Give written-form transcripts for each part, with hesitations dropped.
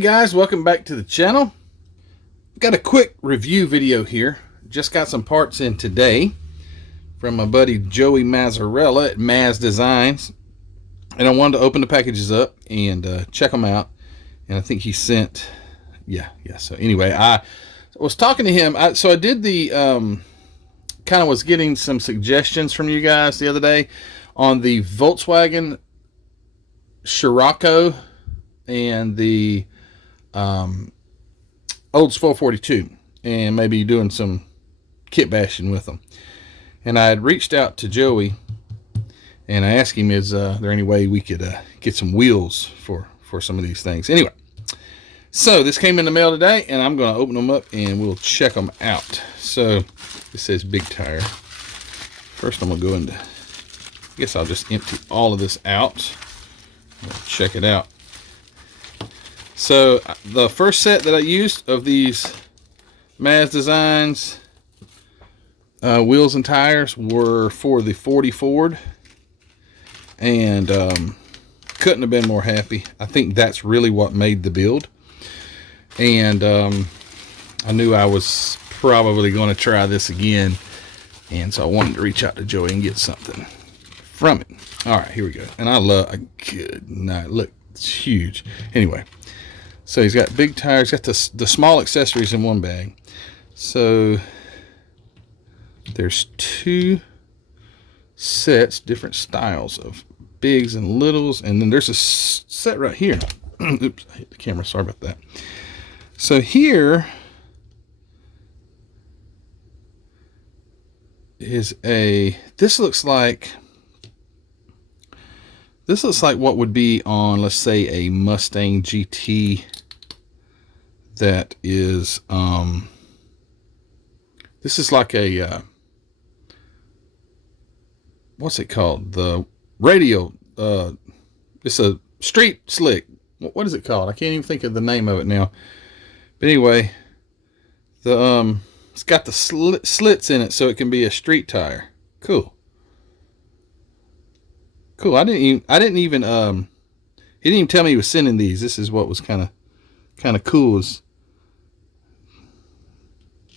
Hey guys, welcome back to the channel. Got a quick review video here. Just got some parts in today from my buddy Joey Mazzarella at Mazz Designs, and I wanted to open the packages up and check them out. And I think he sent, so anyway, I was talking to him. So I did the kind of was getting some suggestions from you guys the other day on the Volkswagen Scirocco and the Olds 442, and maybe doing some kit bashing with them. And I had reached out to Joey and I asked him, is there any way we could get some wheels for some of these things? Anyway, so this came in the mail today, and I'm going to open them up and we'll check them out. So this says big tire. First I'm going to go into, I guess I'll just empty all of this out. We'll check it out. So the first set that I used of these Mazz Designs wheels and tires were for the 40 Ford, and couldn't have been more happy. I think that's really what made the build, and I knew I was probably going to try this again, and so I wanted to reach out to Joey and get something from it. All right, here we go. And I love, good night, look, it's huge. Anyway, so he's got big tires, got the small accessories in one bag. So there's two sets, different styles of bigs and littles, and then there's a set right here. Oops, I hit the camera, sorry about that. So here is this looks like what would be on, let's say, a Mustang GT that is, this is like a, what's it called? The radio, it's a street slick. What is it called? I can't even think of the name of it now. But anyway, it's got the slits in it so it can be a street tire. Cool. Cool. I didn't even he didn't even tell me he was sending these. This is what was kind of cool, is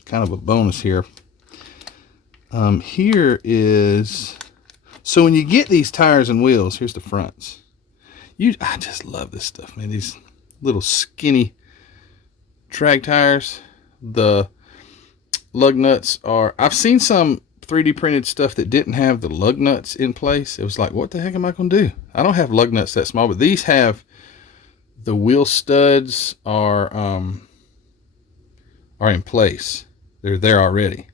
kind of a bonus here. Here is, so when you get these tires and wheels, here's the fronts. I just love this stuff, man. These little skinny drag tires. The lug nuts are, I've seen some 3D printed stuff that didn't have the lug nuts in place. It was like, what the heck am I going to do? I don't have lug nuts that small, but these have, the wheel studs are in place. They're there already.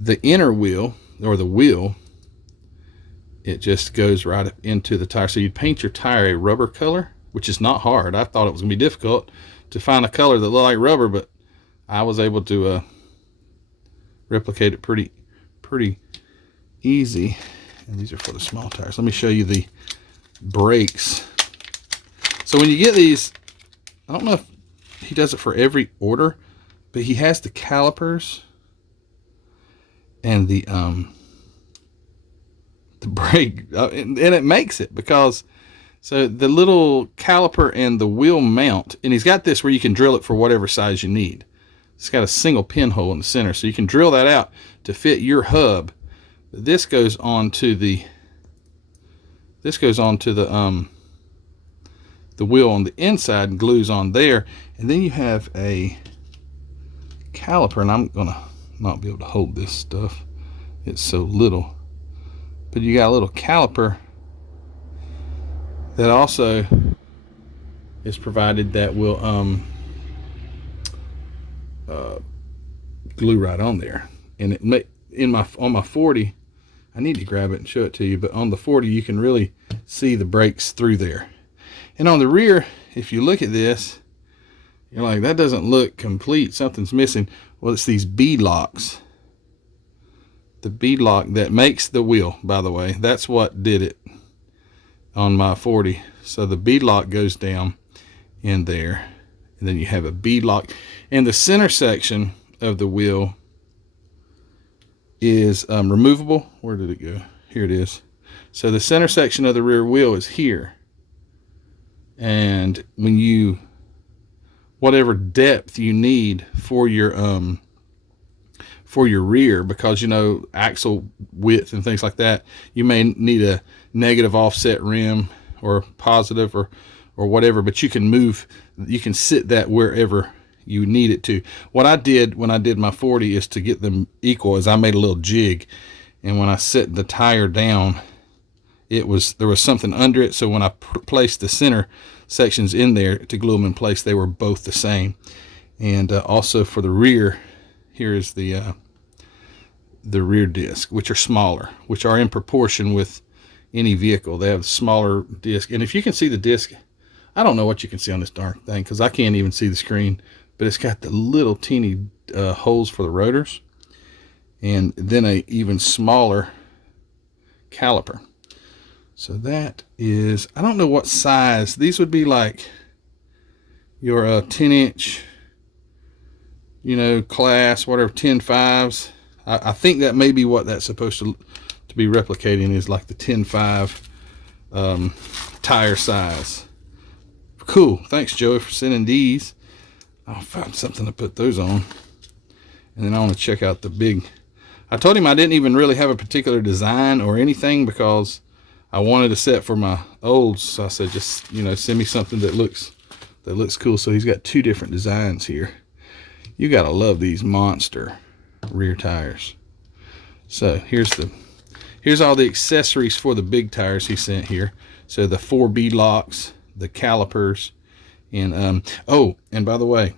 The inner wheel, or the wheel, it just goes right up into the tire. So you'd paint your tire a rubber color, which is not hard. I thought it was going to be difficult to find a color that looked like rubber, but I was able to replicate it pretty easy. And these are for the small tires. Let me show you the brakes. So when you get these, I don't know if he does it for every order, but he has the calipers and the brake, and it makes it, because so the little caliper and the wheel mount, and he's got this where you can drill it for whatever size you need. It's got a single pinhole in the center, so you can drill that out to fit your hub. This goes on to the wheel on the inside and glues on there, and then you have a caliper, and I'm gonna not be able to hold this stuff, it's so little, but you got a little caliper that also is provided that will glue right on there. And it may, on my 40, I need to grab it and show it to you, but on the 40 you can really see the brakes through there. And on the rear, if you look at this, you're like, that doesn't look complete, something's missing. Well, it's these bead locks. The bead lock that makes the wheel, by the way, that's what did it on my 40. So the bead lock goes down in there, and then you have a bead lock, and the center section of the wheel is removable. Where did it go? Here it is. So the center section of the rear wheel is here, and when you whatever depth you need for your rear, because, you know, axle width and things like that, you may need a negative offset rim or positive or whatever, but you can sit that wherever you need it to. What I did when I did my 40 is to get them equal, is I made a little jig, and when I set the tire down, there was something under it, so when I placed the center sections in there to glue them in place, they were both the same. And also for the rear, here is the rear disc, which are smaller, which are in proportion with any vehicle. They have smaller disc, and if you can see the disc, I don't know what you can see on this darn thing because I can't even see the screen, but it's got the little teeny holes for the rotors, and then a even smaller caliper. So that is, I don't know what size these would be, like your 10-inch, you know, class, whatever, 10.5s. I think that may be what that's supposed to be replicating, is like the 10.5 tire size. Cool. Thanks, Joey, for sending these. I'll find something to put those on. And then I want to check out the big. I told him I didn't even really have a particular design or anything because I wanted a set for my olds. So I said, just, you know, send me something that looks cool. So he's got 2 different designs here. You got to love these monster rear tires. So here's all the accessories for the big tires he sent here. So the 4 bead locks, the calipers, and oh, and by the way,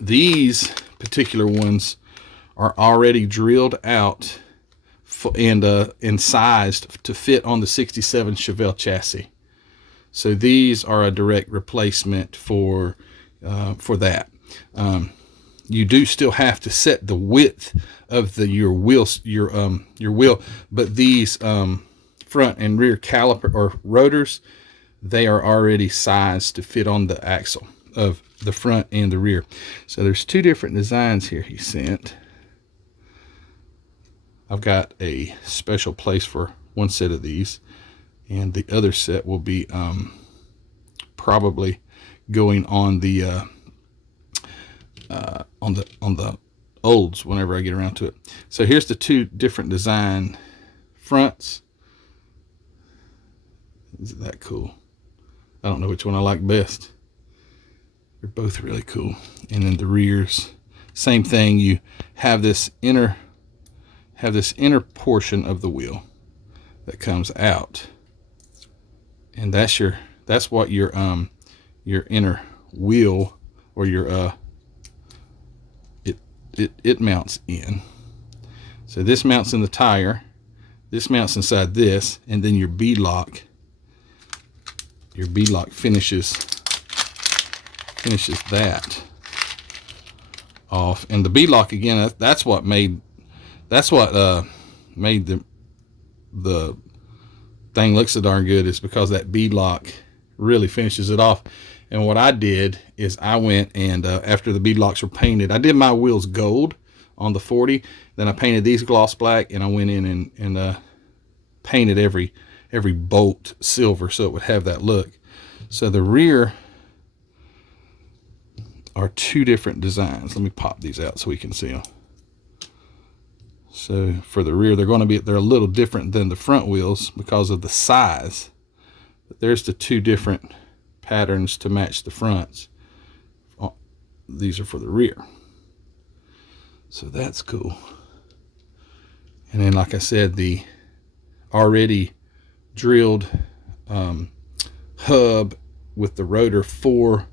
these particular ones are already drilled out and sized to fit on the 67 Chevelle chassis. So these are a direct replacement for that. You do still have to set the width of your wheel, but these front and rear caliper or rotors, they are already sized to fit on the axle of the front and the rear. So there's 2 different designs here he sent. I've got a special place for one set of these, and the other set will be probably going on the olds whenever I get around to it. So here's the 2 different design fronts. Isn't that cool? I don't know which one I like best. They're both really cool. And then the rears, same thing. You have this inner portion of the wheel that comes out, and that's what your inner wheel or your it mounts in. So this mounts in the tire, this mounts inside this, and then your bead lock finishes that off. And the bead lock, again, that's what made the thing look so darn good, is because that bead lock really finishes it off. And what I did is I went and after the bead locks were painted, I did my wheels gold on the 40, then I painted these gloss black, and I went in and painted every bolt silver so it would have that look. So the rear are 2 different designs. Let me pop these out so we can see them. So for the rear, they're a little different than the front wheels because of the size. But there's the 2 different patterns to match the fronts. These are for the rear. So that's cool. And then, like I said, the already drilled hub with the rotor for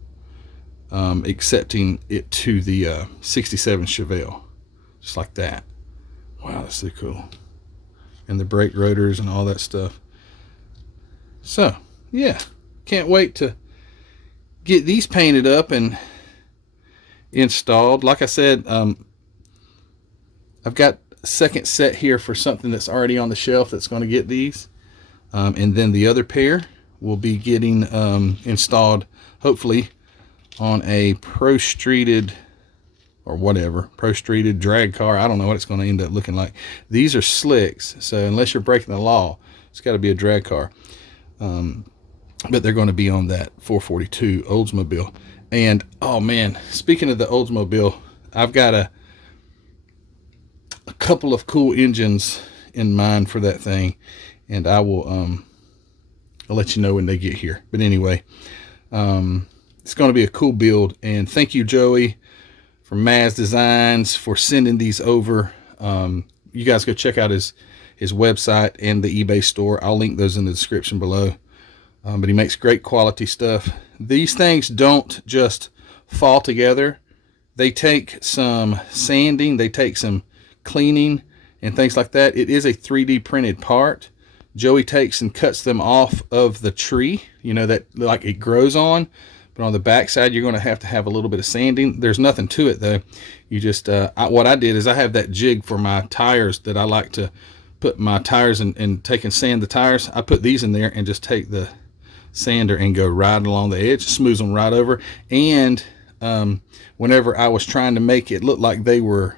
accepting it to the 67 Chevelle, just like that. Wow, that's so cool. And the brake rotors and all that stuff. So yeah, can't wait to get these painted up and installed. Like I said, I've got a second set here for something that's already on the shelf that's going to get these, and then the other pair will be getting installed, hopefully, on a pro-streeted or whatever, pro-streeted drag car. I don't know what it's going to end up looking like. These are slicks, so unless you're breaking the law, it's got to be a drag car. But they're going to be on that 442 Oldsmobile. And oh man, speaking of the Oldsmobile, I've got a couple of cool engines in mind for that thing, and I'll let you know when they get here. But anyway, it's going to be a cool build, and thank you, Joey, from Mazz Designs, for sending these over. You guys go check out his website and the eBay store. I'll link those in the description below. But he makes great quality stuff. These things don't just fall together. They take some sanding, they take some cleaning and things like that. It is a 3D printed part. Joey takes and cuts them off of the tree, you know, that like it grows on. But on the back side, you're going to have a little bit of sanding. There's nothing to it though. You just, what I did is I have that jig for my tires that I like to put my tires and take and sand the tires. I put these in there and just take the sander and go right along the edge, smooths them right over. And whenever I was trying to make it look like they were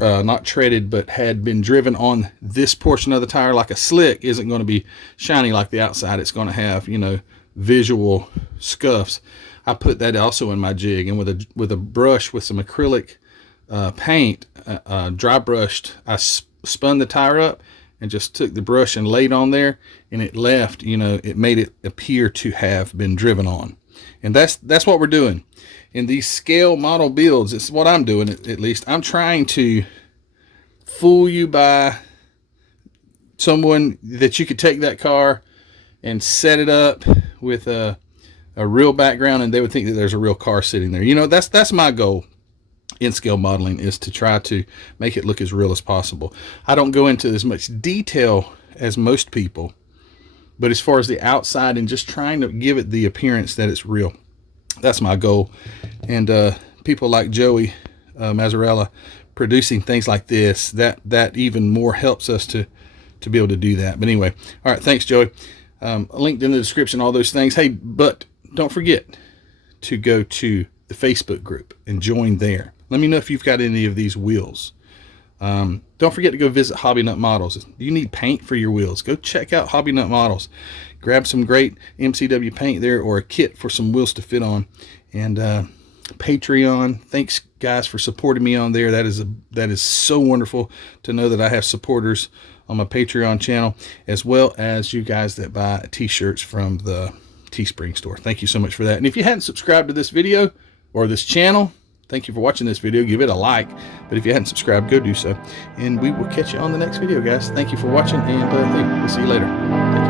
not treaded but had been driven on this portion of the tire, like a slick isn't going to be shiny like the outside, it's going to have, you know, visual scuffs. I put that also in my jig, and with a brush with some acrylic paint, dry brushed, I spun the tire up and just took the brush and laid on there, and it left, you know, it made it appear to have been driven on. And that's what we're doing in these scale model builds. It's what I'm doing, at least. I'm trying to fool you by someone that you could take that car and set it up with a real background, and they would think that there's a real car sitting there. You know, that's my goal in scale modeling, is to try to make it look as real as possible. I don't go into as much detail as most people, but as far as the outside and just trying to give it the appearance that it's real, that's my goal. And people like Joey Mazzarella producing things like this, that even more helps us to be able to do that. But anyway, all right, thanks, Joey. Linked in the description, all those things. Hey, but don't forget to go to the Facebook group and join there. Let me know if you've got any of these wheels. Don't forget to go visit Hobby Nut Models. You need paint for your wheels, go check out Hobby Nut Models. Grab some great MCW paint there, or a kit for some wheels to fit on. And Patreon, thanks guys for supporting me on there. That is so wonderful to know that I have supporters on my Patreon channel, as well as you guys that buy t-shirts from the Teespring store. Thank you so much for that. And if you hadn't subscribed to this video or this channel, thank you for watching this video. Give it a like. But if you hadn't subscribed, go do so. And we will catch you on the next video, guys. Thank you for watching, and hey, we'll see you later.